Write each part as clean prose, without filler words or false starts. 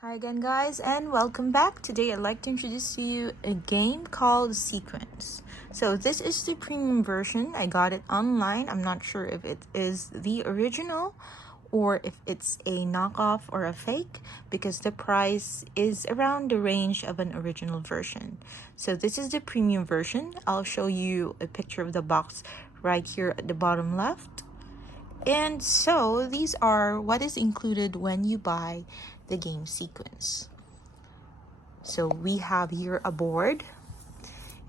Hi again, guys, and welcome back. Today I'd like to introduce to you a game called Sequence. So this is the premium version. I got it online. I'm not sure if it is the original or if it's a knockoff or a fake because the price is around the range of an original version. So this is the premium version. I'll show you a picture of the box right here at the bottom left. And so these are what is included when you buy the game Sequence. So we have here a board,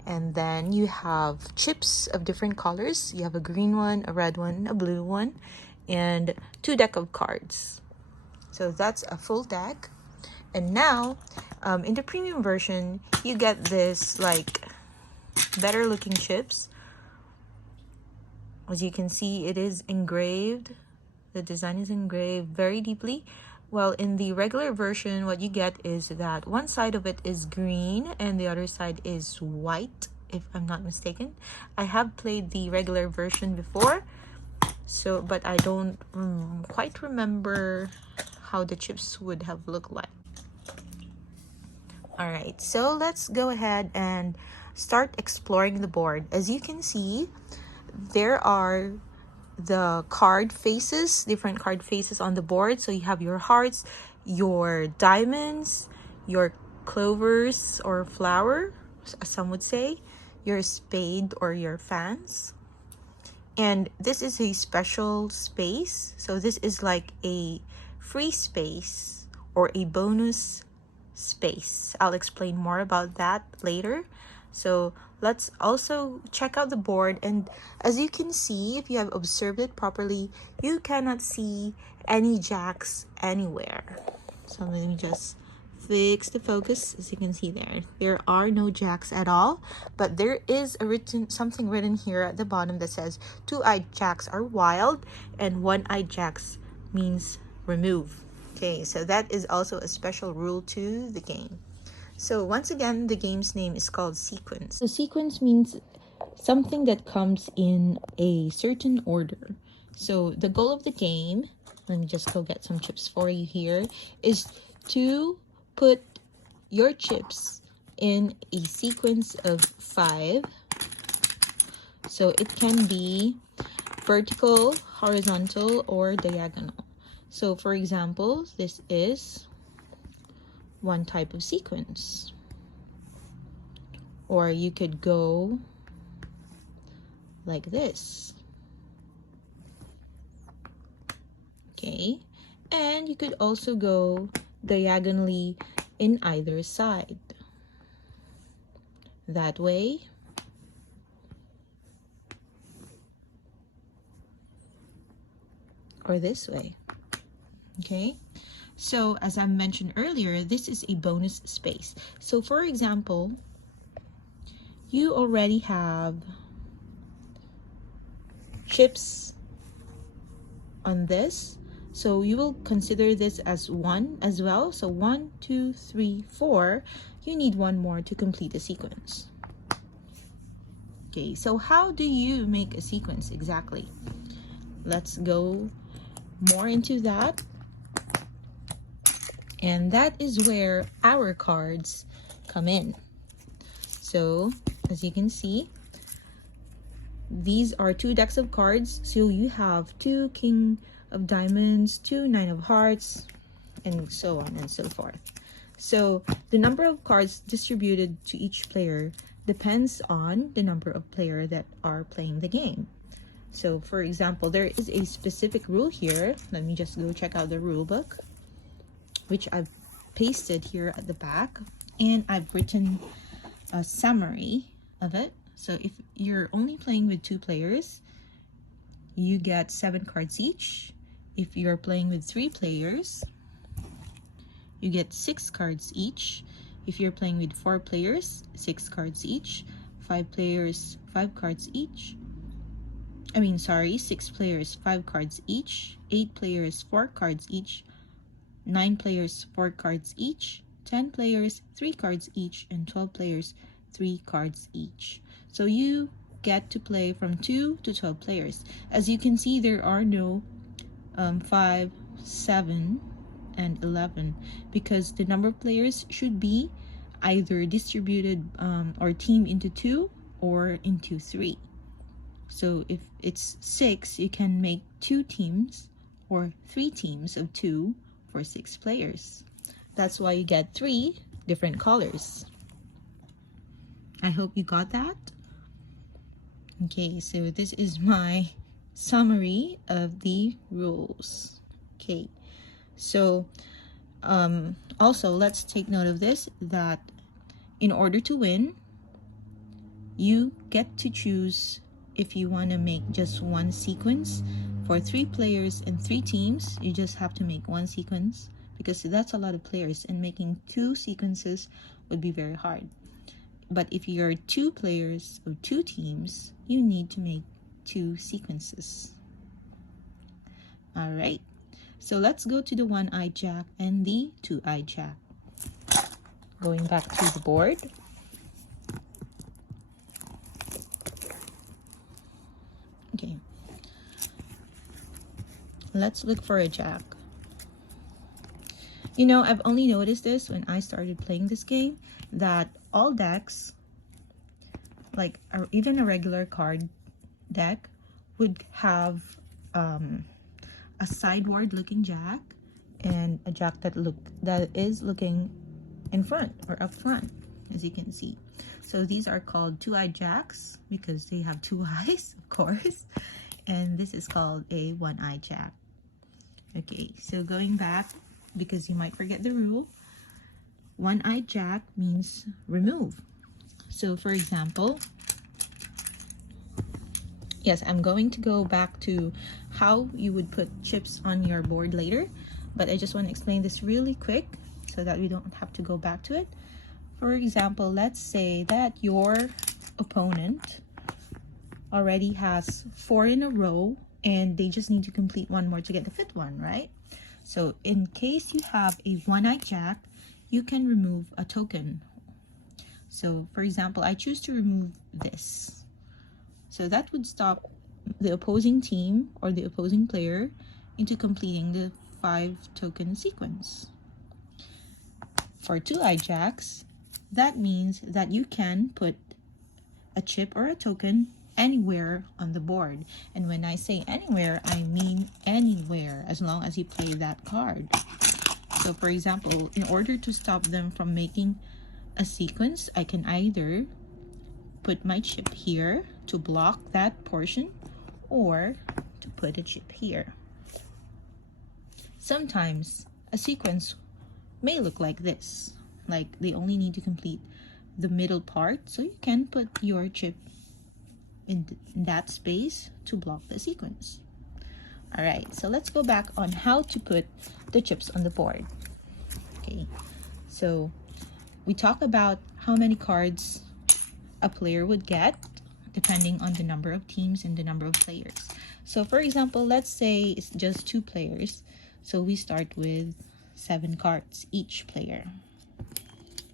and then you have chips of different colors. You have a green one, a red one, a blue one, and 2 deck of cards. So that's a full deck. And now in the premium version, you get this like better looking chips. As you can see, it is engraved. The design is engraved very deeply. Well, in the regular version, what you get is that one side of it is green and the other side is white, if I'm not mistaken. I have played the regular version before, but I don't quite remember how the chips would have looked like. All right, so let's go ahead and start exploring the board. As you can see, there are the card faces, different card faces on the board. So you have your hearts, your diamonds, your clovers or flower, some would say, your spade or your fans. And this is a special space. So this is like a free space or a bonus space. I'll explain more about that later. So let's also check out the board, and as you can see, if you have observed it properly, you cannot see any jacks anywhere. So let me just fix the focus. As you can see, there are no jacks at all, but there is something written here at the bottom that says 2-eyed jacks are wild and 1-eyed jacks means remove. Okay, so that is also a special rule to the game. So once again, the game's name is called Sequence. So sequence means something that comes in a certain order. So the goal of the game, let me just go get some chips for you here, is to put your chips in a sequence of 5. So it can be vertical, horizontal, or diagonal. So for example, this is one type of sequence. Or you could go like this. Okay, and you could also go diagonally in either side. That way. Or this way. Okay, so as I mentioned earlier, this is a bonus space. So for example, you already have chips on this, so you will consider this as 1 as well. So 1, 2, 3, 4. You need 1 more to complete the sequence. Okay, so how do you make a sequence exactly? Let's go more into that. And that is where our cards come in. So as you can see, these are 2 decks of cards. So you have 2 King of Diamonds, 2 Nine of Hearts, and so on and so forth. So the number of cards distributed to each player depends on the number of players that are playing the game. So for example, there is a specific rule here. Let me just go check out the rule book, which I've pasted here at the back, and I've written a summary of it. So if you're only playing with 2 players, you get 7 cards each. If you're playing with 3 players, you get 6 cards each. If you're playing with 4 players, 6 cards each. 5 players, 5 cards each. 6 players, 5 cards each. 8 players, 4 cards each. 9 players, 4 cards each. 10 players, 3 cards each. And 12 players, 3 cards each. So you get to play from 2 to 12 players. As you can see, there are no 5, 7, and 11, because the number of players should be either distributed or teamed into 2 or into 3. So if it's 6, you can make 2 teams or 3 teams of 2 for 6 players. That's why you get 3 different colors. I hope you got that. Okay, so this is my summary of the rules. Okay, so also let's take note of this, that in order to win, you get to choose if you want to make just one sequence. For 3 players and 3 teams, you just have to make one sequence, because that's a lot of players, and making 2 sequences would be very hard. But if you're 2 players of 2 teams, you need to make 2 sequences. All right, so let's go to the 1-eyed Jack and the 2-eyed Jack. Going back to the board. Okay, let's look for a Jack. You know, I've only noticed this when I started playing this game, that all decks, like even a regular card deck, would have a sideward looking Jack and a Jack that is looking in front or up front, as you can see. So these are called 2-eyed Jacks because they have 2 eyes, of course, and this is called a 1-eyed Jack. Okay, so going back, because you might forget the rule, 1-eyed Jack means remove. So for example, yes, I'm going to go back to how you would put chips on your board later, but I just want to explain this really quick so that we don't have to go back to it. For example, let's say that your opponent already has 4 in a row and they just need to complete 1 more to get the 5th one, right? So in case you have a 1-eyed Jack, you can remove a token. So for example, I choose to remove this. So that would stop the opposing team or the opposing player into completing the 5 token sequence. For 2-eyed Jacks, that means that you can put a chip or a token anywhere on the board. And when I say anywhere, I mean anywhere, as long as you play that card. So for example, in order to stop them from making a sequence, I can either put my chip here to block that portion, or to put a chip here. Sometimes a sequence may look like this, like they only need to complete the middle part, so you can put your chip in that space to block the sequence. All right, so let's go back on how to put the chips on the board. Okay, so we talk about how many cards a player would get depending on the number of teams and the number of players. So for example, let's say it's just 2 players. So we start with 7 cards each player.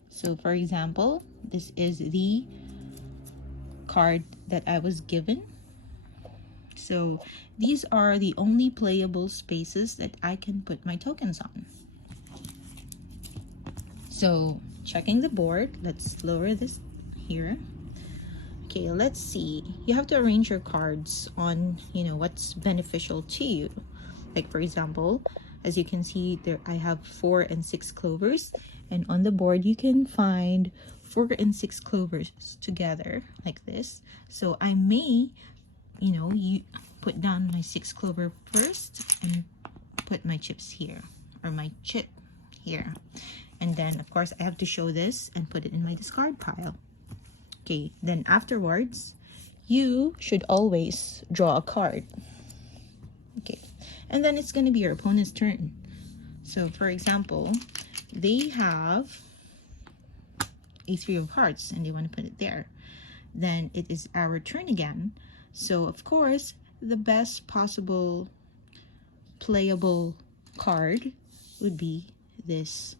So for example, this is the card that I was given. So these are the only playable spaces that I can put my tokens on. So checking the board, let's lower this here. Okay, let's see. You have to arrange your cards on, what's beneficial to you. Like for example, as you can see there, I have 4 and 6 clovers, and on the board you can find 4 and 6 clovers together like this. So I may, you put down my 6 clover first and put my chips here, or my chip here. And then of course I have to show this and put it in my discard pile. Okay, then afterwards, you should always draw a card. Okay, and then it's going to be your opponent's turn. So for example, they have a 3 of hearts and they want to put it there. Then it is our turn again. So of course, the best possible playable card would be this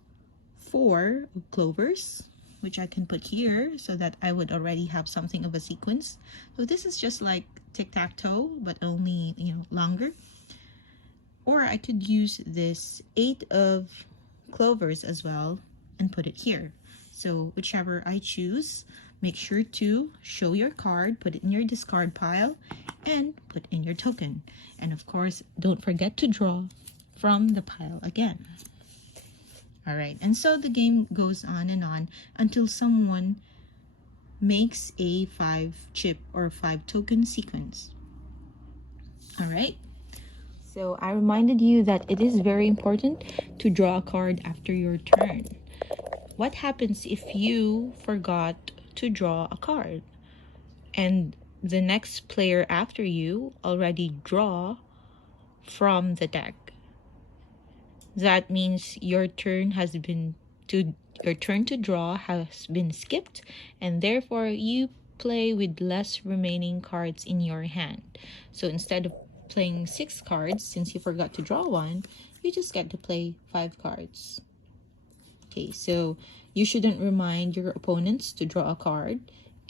4 of clovers, which I can put here so that I would already have something of a sequence. So this is just like tic-tac-toe, but only, longer. Or I could use this 8 of clovers as well and put it here. So whichever I choose, make sure to show your card, put it in your discard pile, and put in your token. And of course, don't forget to draw from the pile again. All right, and so the game goes on and on until someone makes a 5-chip or 5-token sequence. All right. So I reminded you that it is very important to draw a card after your turn. What happens if you forgot to draw a card and the next player after you already draw from the deck? That means your turn to draw has been skipped, and therefore you play with less remaining cards in your hand. So instead of playing 6 cards, since you forgot to draw one, you just get to play 5 cards. Okay, so you shouldn't remind your opponents to draw a card,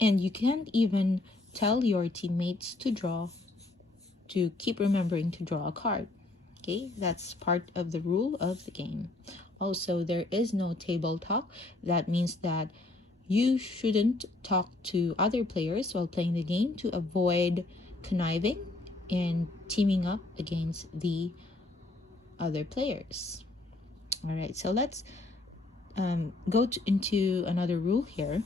and you can't even tell your teammates to keep remembering to draw a card. Okay, that's part of the rule of the game. Also, there is no table talk. That means that you shouldn't talk to other players while playing the game to avoid conniving and teaming up against the other players. All right, so let's go into another rule here,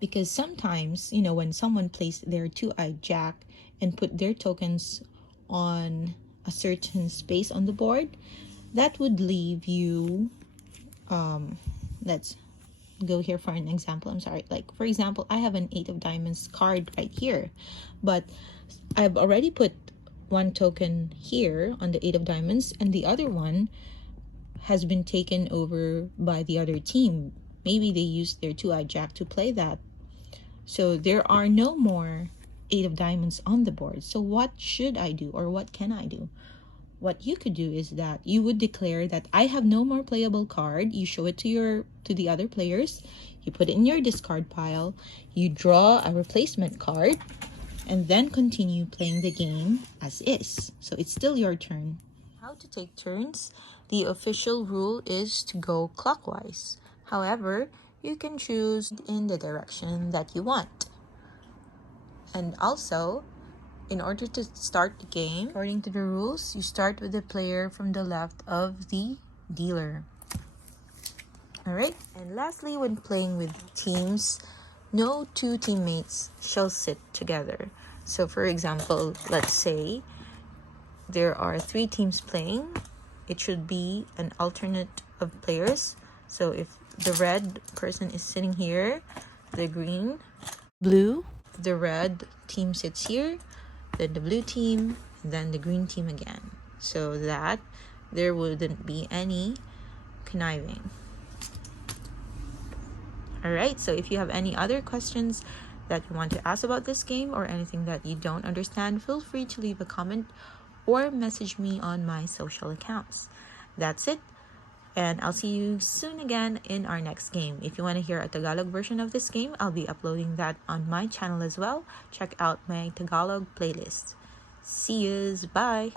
because sometimes, when someone plays their 2-eyed jack and put their tokens on a certain space on the board, that would leave you, let's go here for an example. I'm sorry, like for example, I have an 8 of diamonds card right here, but I've already put one token here on the 8 of diamonds, and the other one has been taken over by the other team. Maybe they used their 2-eyed jack to play that. So there are no more 8 of diamonds on the board. So what should I do, or what can I do? What you could do is that you would declare that I have no more playable card. You show it to the other players. You put it in your discard pile. You draw a replacement card, and then continue playing the game as is. So it's still your turn. How to take turns? The official rule is to go clockwise. However, you can choose in the direction that you want. And also, in order to start the game, according to the rules, you start with the player from the left of the dealer. All right. And lastly, when playing with teams, no 2 teammates shall sit together. So for example, let's say there are 3 teams playing. It should be an alternate of players. So if the red person is sitting here, the green, blue, the red team sits here, then the blue team, and then the green team again, so that there wouldn't be any conniving. All right, so if you have any other questions that you want to ask about this game, or anything that you don't understand, feel free to leave a comment or message me on my social accounts. That's it, and I'll see you soon again in our next game. If you want to hear a Tagalog version of this game, I'll be uploading that on my channel as well. Check out my Tagalog playlist. See yous. Bye.